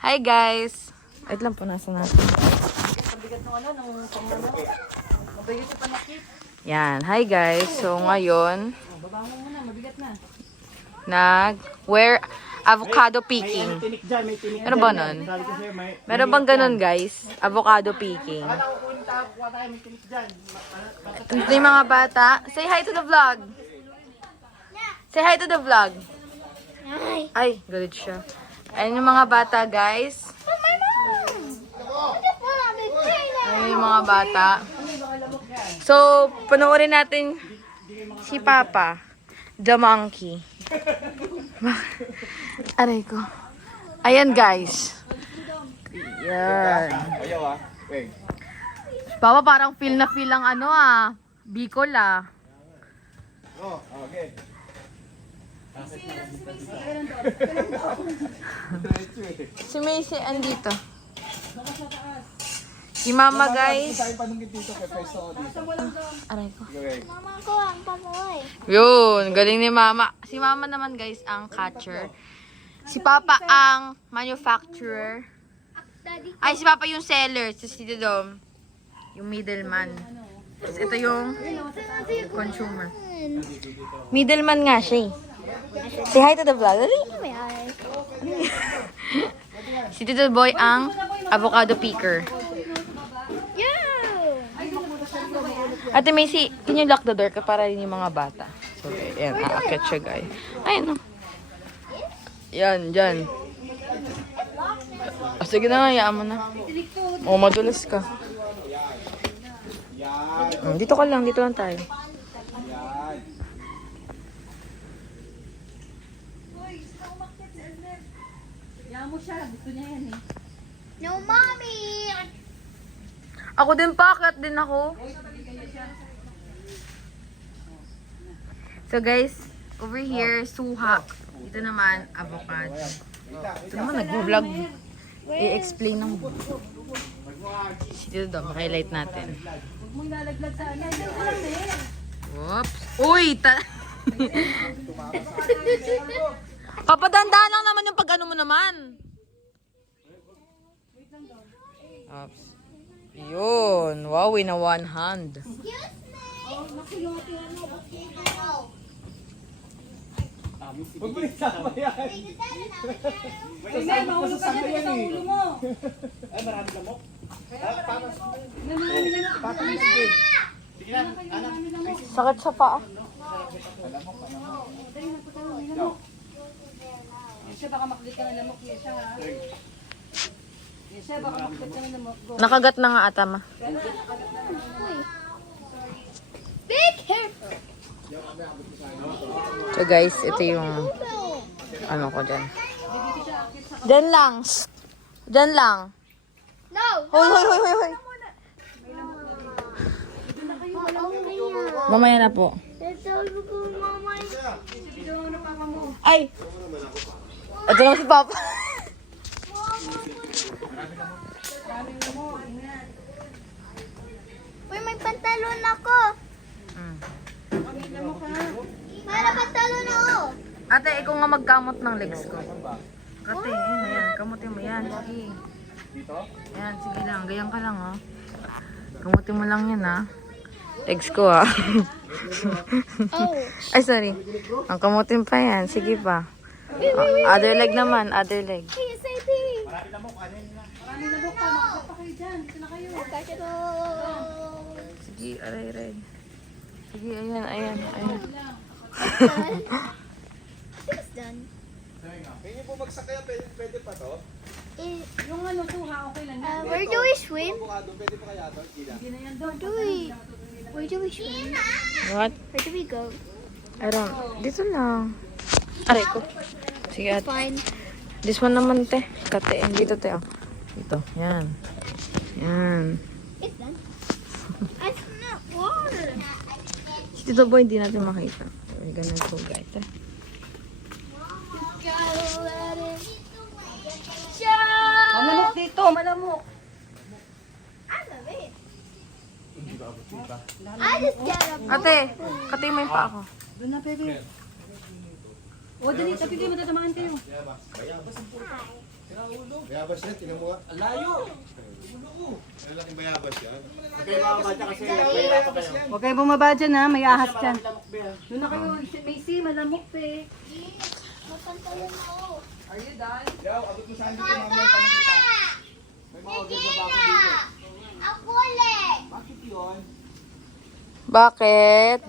Hi guys! Wait lang po, nasa natin. Mabigat ng ano, ng pangano. Mabigat yung panakit. Yan, hi guys. So ngayon, Baba mo muna, mabigat na. wear avocado picking. Tinik dyan, may tinik Ano ba nun? Sabi ko sa'yo, may... Meron bang ganun guys? Avocado picking. Akala ko kung kuha tayo, may tinik dyan. Ito yung mga bata. Say hi to the vlog. Say hi to the vlog. Ay, galit siya. Ayun yung mga bata guys. Ayun yung mga bata. So, panoorin natin si Papa, the monkey. Aray ko. Ayan guys. Ayan. Ayaw ah. Wait. Papa, parang feel na feel ang ano Bicol Oh, okay. Si Macy andito. Si Mama guys. Tayo panungkit dito kay Pesto ko dito. Aray ko. Okay. Mama ko ang pamoy. Yun, galing ni Mama. Si Mama naman guys ang catcher. Si Papa ang manufacturer. Daddy. Ay, si Papa yung seller. Si Tito Dom, yung middleman. Tapos ito yung consumer. Middleman nga siya eh. Say hi to the vlog. Dali. Si Tito Boy ang avocado picker. Ate Macy, can you lock the door ka para rin yung mga bata? So, ayan, aakit siya guys. Ayun. Yan, dyan. Oh, sige na nga, hayaan mo na. Oh, madulas ka. Dito ka lang, dito lang tayo. Kaya mo siya, gusto niya yan eh. No, mommy. Ako din pa, akyat din ako. So guys, over here, suha. Ito naman, avocado. Ito naman, nag-vlog. I-explain ng dito daw, highlight natin. Huwag mong lalaglag sa ano. Diyan ko lang eh. Whoops. Uy! Papadandaan lang naman yung pag-ano mo naman. Oops. Yun. Wow, in a one hand. Huwag mo isama yan. Hindi, mahulog ka dyan. Ito ang ulo mo. Ay, marami lamok. Marami lang. Sige na, anak. Sakit sa paa. Yesha, baka maklit ka ng lamok. Yesha ha. Yesha, baka maklit ka ng lamok. Go. Nakagat na nga ata ma. Be careful. So guys, ito yung ano ko dyan. Dyan lang. Dyan lang. No. Hoy, hoy, hoy, hoy, hoy. Mamaya na po. Ay! Ito naman si Papa. Uy, may pantalon ako. May pantalon ako. Ate, ikaw nga magkamot ng legs ko. Ate, ayan, kamutin mo yan. Sige. Ayan, sige lang. Gayang ka lang, oh. Kamutin mo lang yan, ha. Legs ko, ha. Oh. Ay, sorry. Ang kamutin pa yan. Sige pa. Other leg naman, other leg. Hey, say baby. Marami lamok pa. Makasap pa kayo dyan. Dito na kayo. Sige, aray, aray. Sige, ayan, ayan, ayan. It's done. Kaya bumagsak kaya, pwede pa to? Yung ano, suha, okay lang yan. Where do we swim? Avocado, pwede pa kaya to? Gila. Hindi na yan doon. Where do we swim? What? Where do we go? I don't, dito lang. Aray ko. Sige, ate. Fine. This one naman, te. Kate, dito, te, oh. Dito, yan. Yan. It's done. I smell water. Si Tito Boy, hindi natin makita. We're gonna go, guys. Gotta let it Malamok dito, malamok. I love it. I just got a Ate, kati mo yung pa ako. Doon na, baby. O, dali, tapigay, matatamaan kayo. Bayabas yan, tingnan mo nga. Layo! Ang laking bayabas yan. Okay, mga bata kasi bayabas yan. Huwag kayo bumaba dyan ha, may ahas dyan. Doon na kayo, Macy, malamok pe. Mapantalan ako. Are you done? Yaw, abot mo saan dito mamaya tanong kita. May mga agad na ba ako dito? Ako ulit. Bakit yun? Bakit?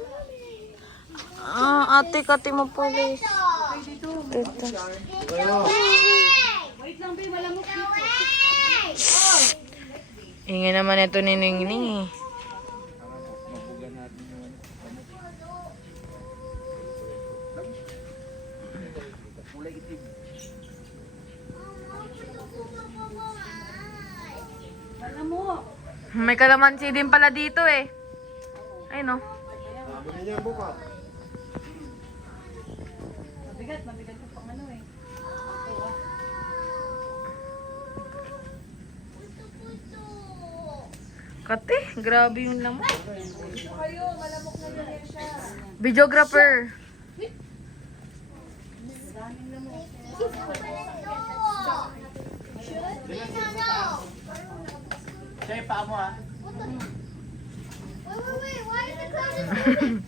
Ate, kati mo police. Dito. Tito. Wait lang, be, malamok dito. Ingay naman ito ni Ningning eh. Mabugan natin yung kulay itim. Malamok. May kalamansi din pala dito eh. Ay no. Sabi niya buka. Mabigat yung pang ano eh. Kati, grabe yung lamok. Videographer. Siya yung paa mo ha. Wait, why is the cloud is moving?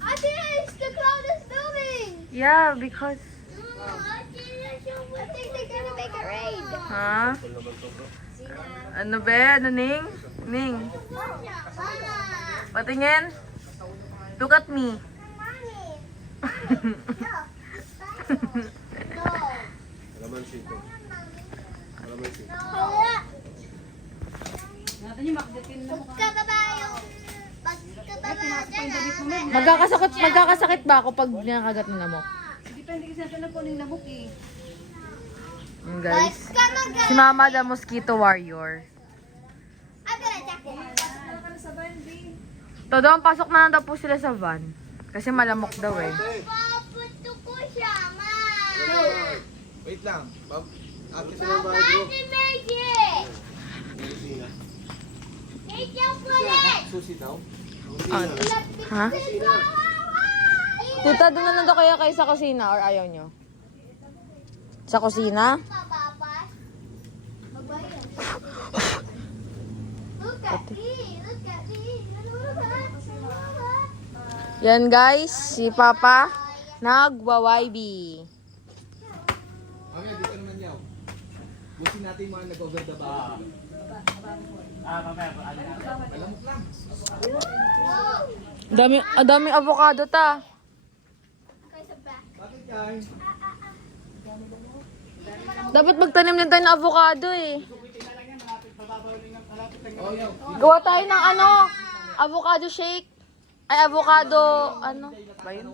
I think the cloud is moving. Yeah, because... I think they're gonna make a rain. Ha? Ano be? Ano Ning? Ning? Mama. Patingin? Look at me. Kalamansi ito. Kalamansi. Natin yung makdatin na mukha. Magkakasakit ba ako pag nakagat ng lamok? Depende kasi natin na po ng lamok eh. Yun, guys. Si Mama the Mosquito Warrior. I'm gonna attack it. Todo ang pasok na lang daw po sila sa van. Kasi malamok daw eh. Paputo ko siya, ma. Wait lang. Akit sa babae bro. Papa, magic. Take your bullet. Susi daw. Ha? Tita, doon na lang daw kaya kayo sa kusina or ayaw nyo? Sa kusina? Look at me. Look at me. Yan guys, si Papa nagwa-YB. Mamaya dito naman yaw. Busin natin yung mga nag-over the bar. Mamaya. Malamok lang. Daming avocado ta. Bakit yan? Dapat magtanim din tayo ng avocado eh. Oh, yaw. Gawa tayo ng ano, avocado shake. Ay, avocado, ano? Ba yun?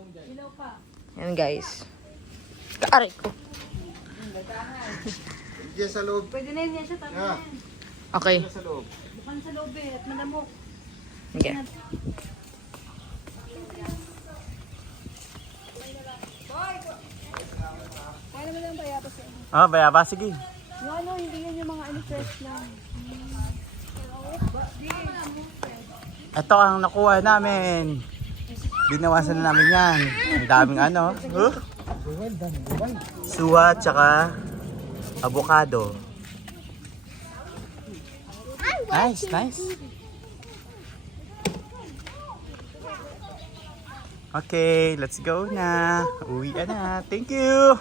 Yan guys. Kaaray ko. Diyan sa loob. Pwede na yun yan siya, tama na Yeah. yan. Okay. Diyan sa loob. Bukan sa loob eh, at malamok. Okay. Kaya naman lang bayabas yan. Ah, bayaba, sige. Yung ano, hindi yan yung mga ano fresh lang. Ito ang nakuha namin. Binawasan na namin yan. Ang daming ano. Suha, tsaka avocado. Nice, nice. Okay, let's go na. Uwi na. Thank you.